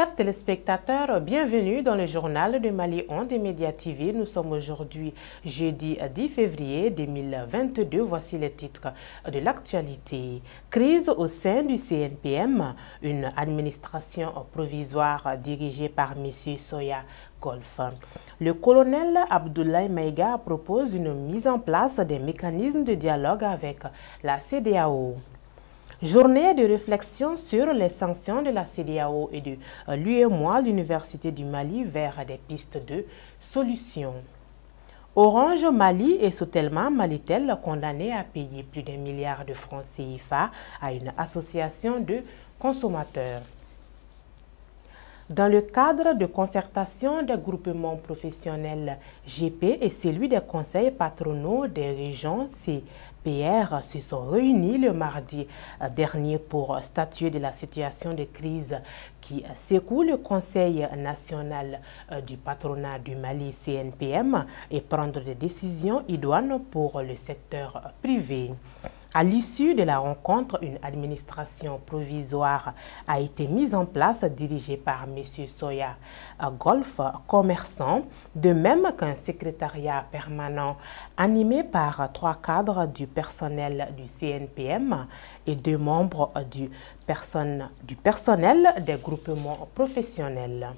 Chers téléspectateurs, bienvenue dans le journal de Mali Onde et Média TV. Nous sommes aujourd'hui jeudi 10 février 2022. Voici les titres de l'actualité. Crise au sein du CNPM, une administration provisoire dirigée par M. Soya Golf. Le colonel Abdoulaye Maïga propose une mise en place des mécanismes de dialogue avec la CEDEAO. Journée de réflexion sur les sanctions de la CEDEAO et de l'UEMOA, l'Université du Mali, vers des pistes de solutions. Orange Mali et Sotelma Malitel condamnés à payer plus d'1 milliard de francs CFA à une association de consommateurs. Dans le cadre de concertation des groupements professionnels GP et celui des conseils patronaux des régions CPR se sont réunis le mardi dernier pour statuer de la situation de crise qui secoue le Conseil national du patronat du Mali CNPM et prendre des décisions idoines pour le secteur privé. À l'issue de la rencontre, une administration provisoire a été mise en place dirigée par M. Soya Golf, commerçant, de même qu'un secrétariat permanent animé par 3 cadres du personnel du CNPM et 2 membres du personnel des groupements professionnels.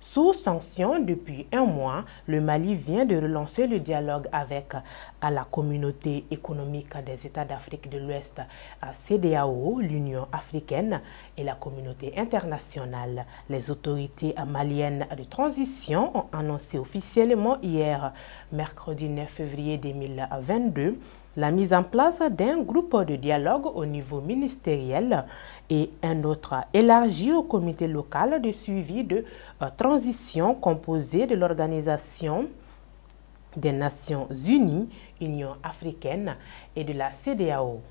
Sous sanction depuis 1 mois, le Mali vient de relancer le dialogue avec la communauté économique des États d'Afrique de l'Ouest, CEDEAO, l'Union africaine et la communauté internationale. Les autorités maliennes de transition ont annoncé officiellement hier, mercredi 9 février 2022, la mise en place d'un groupe de dialogue au niveau ministériel et un autre élargi au comité local de suivi de transition composé de l'Organisation des Nations Unies, Union africaine et de la CEDEAO.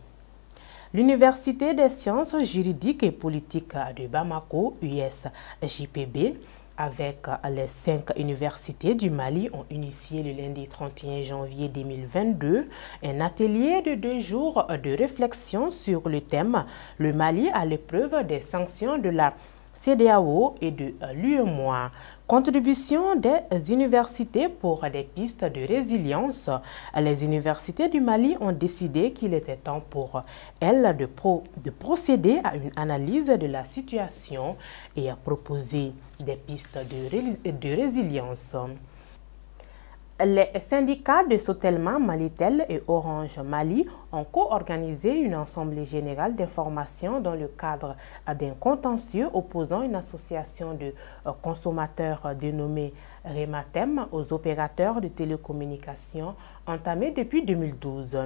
L'Université des sciences juridiques et politiques de Bamako, USJPB, avec les 5 universités du Mali, ont initié le lundi 31 janvier 2022 un atelier de 2 jours de réflexion sur le thème « Le Mali à l'épreuve des sanctions de la CEDEAO et de l'UEMOA ». Contribution des universités pour des pistes de résilience. Les universités du Mali ont décidé qu'il était temps pour elles de procéder à une analyse de la situation et à proposer des pistes de résilience. Les syndicats de Sotelma Malitel et Orange Mali ont co-organisé une assemblée générale d'information dans le cadre d'un contentieux opposant une association de consommateurs dénommée Rematem aux opérateurs de télécommunications entamée depuis 2012.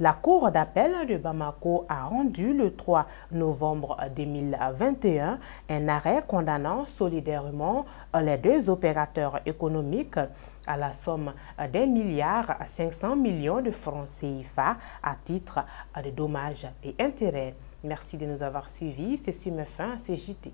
La Cour d'appel de Bamako a rendu le 3 novembre 2021 un arrêt condamnant solidairement les 2 opérateurs économiques à la somme d'1 milliard 500 millions de francs CFA à titre de dommages et intérêts. Merci de nous avoir suivis. Ceci met fin à CJT.